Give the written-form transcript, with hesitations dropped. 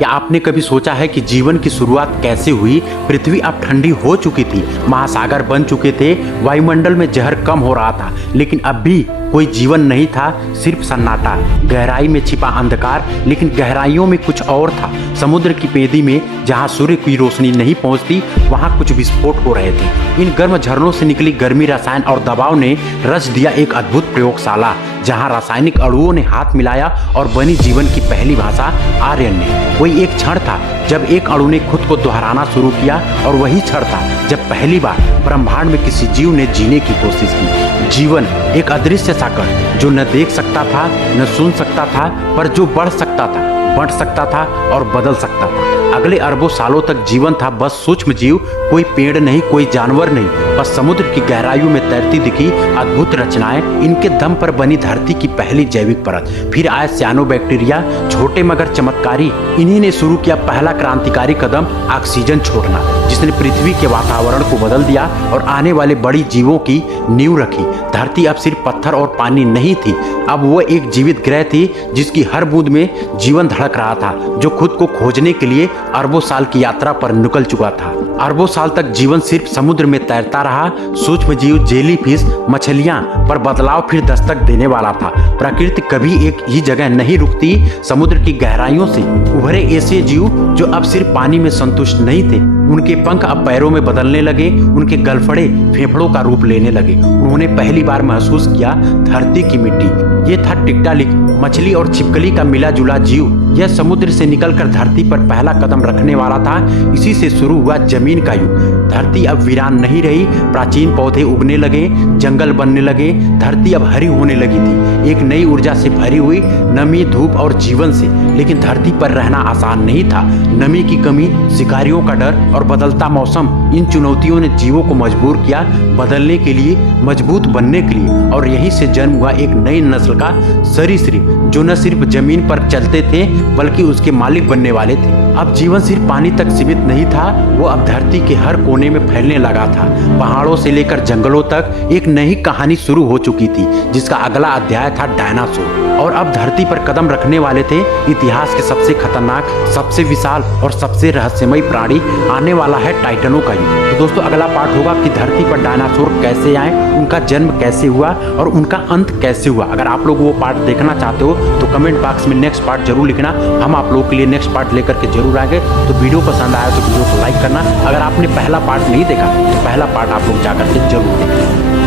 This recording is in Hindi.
क्या आपने कभी सोचा है कि जीवन की शुरुआत कैसे हुई? पृथ्वी अब ठंडी हो चुकी थी, महासागर बन चुके थे, वायुमंडल में जहर कम हो रहा था, लेकिन अब भी कोई जीवन नहीं था, सिर्फ सन्नाटा। गहराई में छिपा अंधकार, लेकिन गहराइयों में कुछ और था। समुद्र की पेदी में जहां सूर्य की रोशनी नहीं पहुंचती, वहां कुछ विस्फोट हो रहे थे। इन गर्म झरनों से निकली गर्मी, रसायन और दबाव ने रच दिया एक अद्भुत प्रयोगशाला, जहां रासायनिक अणुओं ने हाथ मिलाया और बनी जीवन की पहली भाषा आर्यन। वही एक क्षण था जब एक अणु ने खुद को दोहराना शुरू किया, और वही क्षण था जब पहली बार ब्रह्मांड में किसी जीव ने जीने की कोशिश की। जीवन एक अदृश्य साकर, जो न देख सकता था, न सुन सकता था, पर जो बढ़ सकता था, बढ़ सकता था और बदल सकता था। अगले अरबों सालों तक जीवन था बस सूक्ष्म जीव, कोई पेड़ नहीं, कोई जानवर नहीं, बस समुद्र की गहराइयों में तैरती दिखी अद्भुत रचनाएं। इनके दम पर बनी धरती की पहली जैविक परत। फिर आए साइनोबैक्टीरिया, छोटे मगर चमत्कारी। इन्हीं ने शुरू किया पहला क्रांतिकारी कदम, ऑक्सीजन छोड़ना, जिसने पृथ्वी के वातावरण को बदल दिया और आने वाले बड़ी जीवों की नींव रखी। धरती अब सिर्फ पत्थर और पानी नहीं थी, अब वो एक जीवित ग्रह थी, जिसकी हर बूंद में जीवन धड़क रहा था, जो खुद को खोजने के लिए अरबों साल की यात्रा पर निकल चुका था। अरबों साल तक जीवन सिर्फ समुद्र में तैरता रहा। सूक्ष्म जीव, जेलीफिश, मछलियां, पर बदलाव फिर दस्तक देने वाला था। प्रकृति कभी एक ही जगह नहीं रुकती। समुद्र की गहराइयों से उभरे ऐसे जीव जो अब सिर्फ पानी में संतुष्ट नहीं थे। उनके पंख अब पैरों में बदलने लगे, उनके गलफड़े फेफड़ों का रूप लेने लगे। उन्होंने पहली बार महसूस किया धरती की मिट्टी। ये था टिक्टालिक, मछली और छिपकली का मिला जुला जीव। यह समुद्र से निकलकर धरती पर पहला कदम रखने वाला था। इसी से शुरू हुआ जमीन का युग। धरती अब वीरान नहीं रही, प्राचीन पौधे उगने लगे, जंगल बनने लगे, धरती अब हरी होने लगी थी, एक नई ऊर्जा से भरी हुई, नमी, धूप और जीवन से। लेकिन धरती पर रहना आसान नहीं था। नमी की कमी, शिकारियों का डर और बदलता मौसम, इन चुनौतियों ने जीवों को मजबूर किया बदलने के लिए, मजबूत बनने के लिए। और यहीं से जन्म हुआ एक नई नस्ल का सरीसृप, जो न सिर्फ जमीन पर चलते थे बल्कि उसके मालिक बनने वाले थे। अब जीवन सिर्फ पानी तक सीमित नहीं था, वो अब धरती के हर कोने में फैलने लगा था। पहाड़ों से लेकर जंगलों तक एक नई कहानी शुरू हो चुकी थी, जिसका अगला अध्याय था डायनासोर। और अब धरती पर कदम रखने वाले थे इतिहास के सबसे खतरनाक, सबसे विशाल और सबसे रहस्यमयी प्राणी। आने वाला है टाइटनों का युग। तो दोस्तों, अगला पार्ट होगा कि धरती पर डायनासोर कैसे आए, उनका जन्म कैसे हुआ और उनका अंत कैसे हुआ। अगर आप लोग वो पार्ट देखना चाहते हो तो कमेंट बॉक्स में नेक्स्ट पार्ट जरूर लिखना, हम आप लोगों के लिए नेक्स्ट पार्ट लेकर के जरूर आएंगे। तो वीडियो पसंद आया तो वीडियो को लाइक करना। अगर आपने पहला पार्ट नहीं देखा तो पहला पार्ट आप लोग जाकर के जरूर देखें।